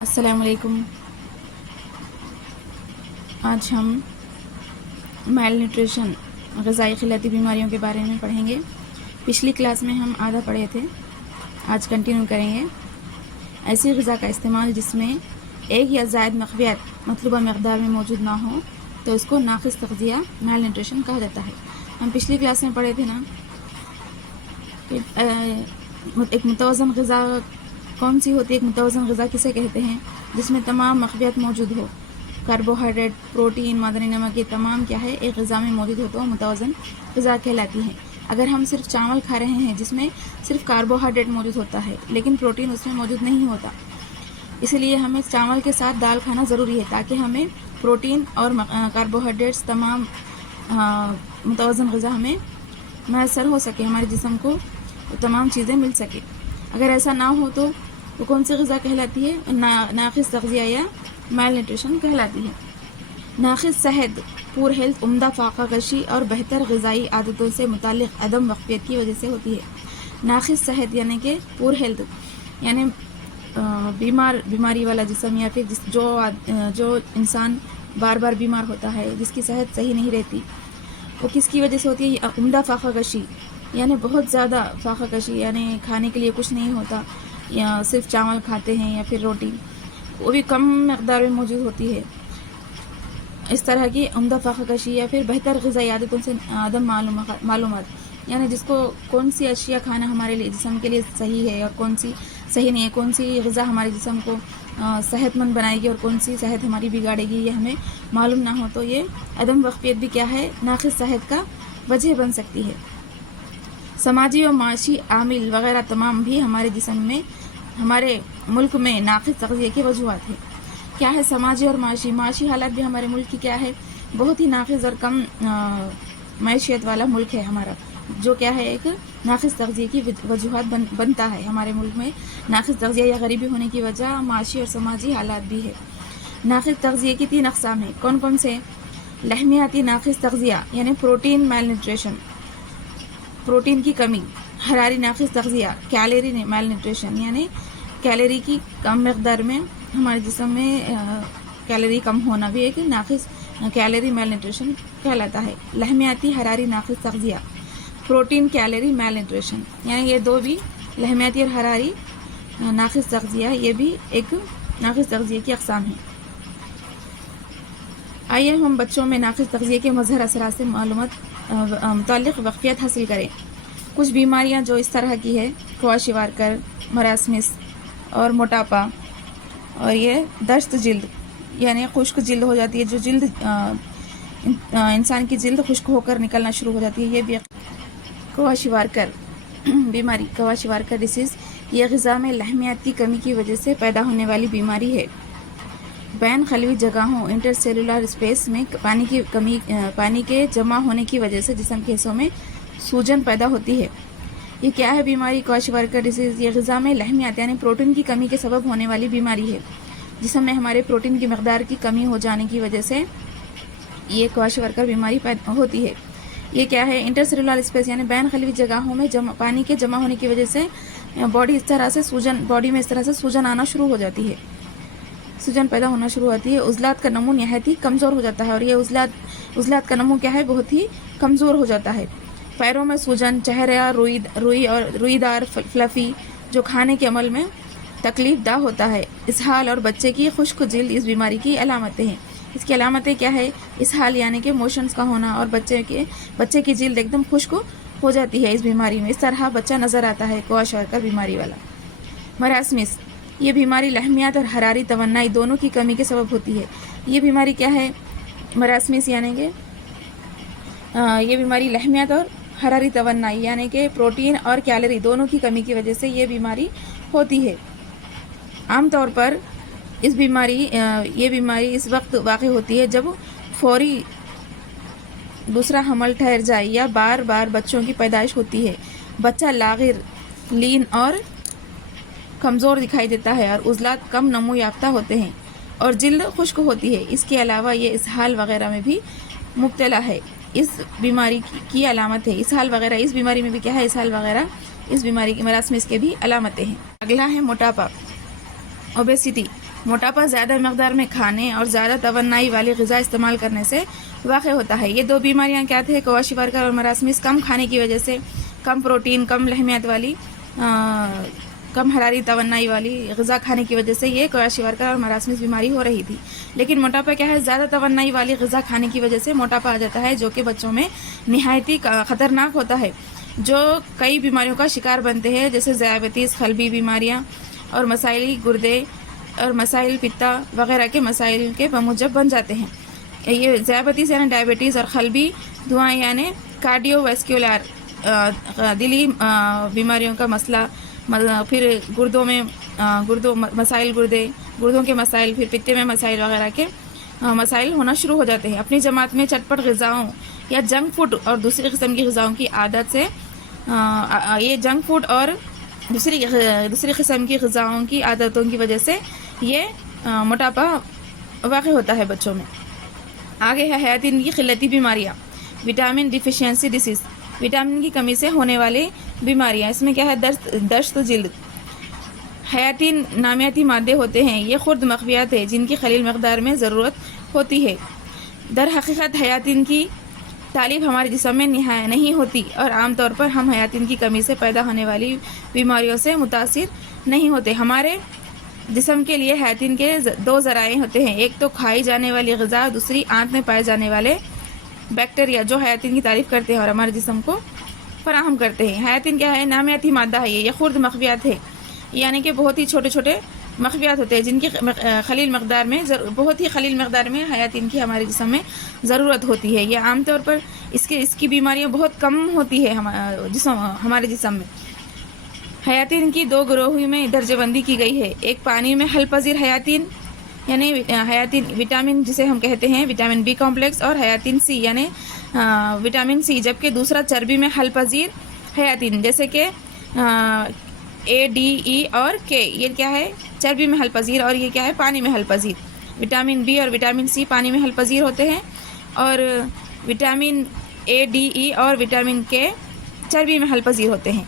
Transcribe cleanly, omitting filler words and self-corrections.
السلام علیکم۔ آج ہم میل نیوٹریشن غذائی خلیاتی بیماریوں کے بارے میں پڑھیں گے۔ پچھلی کلاس میں ہم آدھا پڑھے تھے، آج کنٹینیو کریں گے۔ ایسی غذا کا استعمال جس میں ایک یا زائد مقویات مطلوبہ مقدار میں موجود نہ ہو تو اس کو ناقص تغذیہ میل نیوٹریشن کہا جاتا ہے۔ ہم پچھلی کلاس میں پڑھے تھے نا کہ ایک متوازن غذا کون سی ہوتی ہے؟ ایک متوازن غذا کسے کہتے ہیں؟ جس میں تمام مقویات موجود ہو، کاربوہائیڈریٹ، پروٹین، معدنی نمک، یہ تمام کیا ہے ایک غذا میں موجود ہو تو متوازن غذا کہلاتی ہے۔ اگر ہم صرف چاول کھا رہے ہیں جس میں صرف کاربوہائیڈریٹ موجود ہوتا ہے لیکن پروٹین اس میں موجود نہیں ہوتا، اسی لیے ہمیں چاول کے ساتھ دال کھانا ضروری ہے تاکہ ہمیں پروٹین اور کاربوہائیڈریٹس تمام متوازن غذا ہمیں میسر ہو سکے، ہمارے جسم کو تمام چیزیں مل سکے۔ اگر ایسا نہ ہو تو وہ کون سی غذا کہلاتی ہے؟ ناقص تغذیہ یا میل نیوٹریشن کہلاتی ہے۔ ناقص صحت، پور ہیلتھ عمدہ فاقہ کشی اور بہتر غذائی عادتوں سے متعلق عدم وقفیت کی وجہ سے ہوتی ہے۔ ناقص صحت یعنی کہ پور ہیلتھ یعنی بیماری والا جسم، یا پھر جو انسان بار بار بیمار ہوتا ہے، جس کی صحت صحیح نہیں رہتی، وہ کس کی وجہ سے ہوتی ہے؟ عمدہ فاقہ کشی یعنی بہت زیادہ فاقہ کشی، یعنی کھانے کے لیے کچھ نہیں ہوتا، یا صرف چاول کھاتے ہیں یا پھر روٹی، وہ بھی کم مقدار میں موجود ہوتی ہے۔ اس طرح کی عمدہ فاقہ کشی یا پھر بہتر غذائی عادتوں سے عدم معلومات یعنی جس کو کون سی اشیاء کھانا ہمارے لیے جسم کے لیے صحیح ہے اور کون سی صحیح نہیں ہے، کون سی غذا ہمارے جسم کو صحت مند بنائے گی اور کون سی صحت ہماری بگاڑے گی، یہ ہمیں معلوم نہ ہو تو یہ عدم وقفیت بھی کیا ہے؟ ناقص صحت کا وجہ بن سکتی ہے۔ سماجی و معاشی عامل وغیرہ تمام بھی ہمارے جسم میں، ہمارے ملک میں ناقص تغذیہ کی وجوہات ہیں۔ کیا ہے سماجی اور معاشی حالات بھی ہمارے ملک کی کیا ہے؟ بہت ہی ناقص اور کم معیشت والا ملک ہے ہمارا، جو کیا ہے ایک ناقص تغذیہ کی وجوہات بنتا ہے ہمارے ملک میں۔ ناقص تغذیہ یا غریبی ہونے کی وجہ معاشی اور سماجی حالات بھی ہے۔ ناقص تغذیہ کی 3 اقسام ہیں، کون کون سے؟ لحمیاتی ناقص تغذیہ یعنی پروٹین میل نیوٹریشن، پروٹین کی کمی۔ حراری ناقص تغذیہ، کیلری میل نیوٹریشن یعنی کیلری کی کم مقدار میں ہمارے جسم میں کیلری کم ہونا بھی ایک ناقص کیلری میل نیوٹریشن کہلاتا ہے۔ لحمیاتی حراری ناقص تغذیہ، پروٹین کیلری میل نیوٹریشن یعنی یہ دو بھی، لحمیاتی اور حراری ناقص تغذیہ، یہ بھی ایک ناقص تغذیہ کی اقسام ہیں۔ آئیے ہم بچوں میں ناقص تغذیہ کے مظہر اثرات سے متعلق واقفیت حاصل کریں۔ کچھ بیماریاں جو اس طرح کی ہے، کواشیوارکر، مراسمس اور موٹاپا، اور یہ دشت جلد یعنی خشک جلد ہو جاتی ہے، جو جلد انسان کی جلد خشک ہو کر نکلنا شروع ہو جاتی ہے، یہ بھی کواشیوارکر بیماری، کواشیوارکر ڈیسیز، یہ غذا میں لحمیات کی کمی کی وجہ سے پیدا ہونے والی بیماری ہے۔ بین خلوی جگہوں انٹر سیلولر اسپیس میں پانی کے جمع ہونے کی وجہ سے جسم کے حصوں میں سوجن پیدا ہوتی ہے۔ یہ کیا ہے بیماری؟ کواشیوارکر ڈیسیز، یہ غذا میں لحمیات یعنی پروٹین کی کمی کے سبب ہونے والی بیماری ہے۔ جسم میں ہمارے پروٹین کی مقدار کی کمی ہو جانے کی وجہ سے یہ کواشیوارکر بیماری پیدا ہوتی ہے۔ یہ کیا ہے؟ انٹر سیلولر اسپیس یعنی بین خلوی جگہوں میں پانی کے جمع ہونے کی وجہ سے باڈی میں اس طرح سے سوجن آنا شروع ہو جاتی ہے، سوجن پیدا ہونا شروع ہوتی ہے۔ عضلات کا نمو نہایت ہی کمزور ہو جاتا ہے، اور یہ عضلات کا نمو کیا ہے؟ بہت ہی کمزور ہو جاتا ہے۔ پیروں میں سوجن، چہرہ روئی دار فلفی جو کھانے کے عمل میں تکلیف دہ ہوتا ہے۔ اسہال اور بچے کی خشک جلد اس بیماری کی علامتیں ہیں۔ اس کی علامتیں کیا ہے؟ اسہال یعنی کہ موشنز کا ہونا، اور بچے کی جلد ایک دم خشک ہو جاتی ہے اس بیماری میں، اس طرح بچہ نظر آتا ہے کواشیوارکر بیماری والا۔ مراسمس، یہ بیماری لحمیات اور حراری توانائی دونوں کی کمی کے سبب ہوتی ہے۔ یہ بیماری کیا ہے؟ مراسمس یعنی کہ یہ بیماری لحمیات اور حراری توانائی یعنی کہ پروٹین اور کیلری دونوں کی کمی کی وجہ سے یہ بیماری ہوتی ہے۔ عام طور پر یہ بیماری اس وقت واقع ہوتی ہے جب فوری دوسرا حمل ٹھہر جائے یا بار بار بچوں کی پیدائش ہوتی ہے۔ بچہ لاغر، لین اور کمزور دکھائی دیتا ہے، اور عضلات کم نمو یافتہ ہوتے ہیں، اور جلد خشک ہوتی ہے۔ اس کے علاوہ یہ اسہال وغیرہ میں بھی مبتلا ہے۔ اس بیماری کی علامت ہے اسہال وغیرہ، اس بیماری میں بھی کیا ہے؟ اسہال وغیرہ اس بیماری کی مراسمس کے بھی علامتیں ہیں۔ اگلا ہے موٹاپا، اوبیسٹی، موٹاپا زیادہ مقدار میں کھانے اور زیادہ توانائی والی غذا استعمال کرنے سے واقع ہوتا ہے۔ یہ دو بیماریاں کیا تھے؟ کواشیورکر اور مراسمس کم کھانے کی وجہ سے، کم پروٹین، کم لحمیات والی، کم حراری توانائی والی غذا کھانے کی وجہ سے یہ کواشیورکر اور مراسمس بیماری ہو رہی تھی۔ لیکن موٹاپا کیا ہے؟ زیادہ توانائی والی غذا کھانے کی وجہ سے موٹاپا آ جاتا ہے، جو کہ بچوں میں نہایت خطرناک ہوتا ہے، جو کئی بیماریوں کا شکار بنتے ہیں، جیسے ذیابیطس، قلبی بیماریاں اور مسائل گردے اور مسائل پتا وغیرہ کے مسائل کے موجب بن جاتے ہیں۔ یہ ذیابیطس یعنی ڈائبٹیز اور قلبی دعائیں یعنی کارڈیو ویسکولار دلی بیماریوں کا مسئلہ، پھر گردوں کے مسائل، پھر پتے میں مسائل وغیرہ کے مسائل ہونا شروع ہو جاتے ہیں۔ اپنی جماعت میں چٹپٹ غذاؤں یا جنک فوڈ اور دوسری قسم کی غذاؤں کی عادت سے، یہ جنک فوڈ اور دوسری قسم کی غذاؤں کی عادتوں کی وجہ سے یہ موٹاپا واقع ہوتا ہے بچوں میں۔ آگے ہے حیاتین کی قلتی بیماریاں، وٹامن ڈیفیشینسی ڈیزیز، وٹامن کی کمی سے ہونے والی بیماریاں۔ اس میں کیا ہے؟ دشت جلد۔ حیاتین نامیاتی مادے ہوتے ہیں، یہ خرد مخفیات ہیں جن کی قلیل مقدار میں ضرورت ہوتی ہے۔ در حقیقت حیاتین کی تالیف ہمارے جسم میں نہیں ہوتی، اور عام طور پر ہم حیاتین کی کمی سے پیدا ہونے والی بیماریوں سے متاثر نہیں ہوتے۔ ہمارے جسم کے لیے حیاتین کے دو ذرائع ہوتے ہیں، ایک تو کھائی جانے والی غذا، دوسری آنت میں پائے جانے والے بیکٹیریا، جو حیاتین کی تعریف کرتے ہیں اور ہمارے جسم کو فراہم کرتے ہیں۔ حیاتین کیا ہے؟ نامیاتی مادہ ہے، یہ خرد مخفیات ہے، یعنی کہ بہت ہی چھوٹے چھوٹے مخفیات ہوتے ہیں جن کی بہت ہی قلیل مقدار میں حیاتین کی ہمارے جسم میں ضرورت ہوتی ہے۔ یہ عام طور پر اس کی بیماریاں بہت کم ہوتی ہے ہمارے جسم میں۔ حیاتین کی دو گروہوں میں درجہ بندی کی گئی ہے، ایک پانی میں حل پذیر حیاتین یعنی حیاتین وٹامن جسے ہم کہتے ہیں وٹامن بی کمپلیکس، اور حیاتین سی یعنی وٹامن سی، جبکہ دوسرا چربی میں حل پذیر حیاتین جیسے کہ اے، ڈی، ای اور کے، یہ کیا ہے؟ چربی میں حل پذیر، اور یہ کیا ہے؟ پانی میں حل پذیر۔ وٹامن بی اور وٹامن سی پانی میں حل پذیر ہوتے ہیں، اور وٹامن اے، ڈی، ای اور وٹامن کے چربی میں حل پذیر ہوتے ہیں۔